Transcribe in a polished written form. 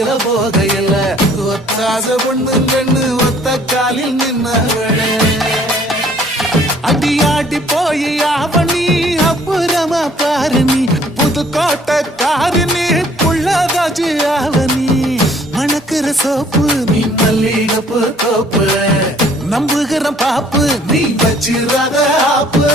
பாதையில போகையில ஒத்தாச பொண்ணு ஒத்த காலில் நின்னவளே அடியாடி போய் ஆவணி அப்புறமா பாரு நீ புதுக்கோட்டை காரு நீ புள்ளதாச்சு ஆவணி மணக்கிற சோப்பு நீ மல்லிகப்பு தோப்பு நம்புகிற பாப்பு நீ வச்சிராத ஆப்பு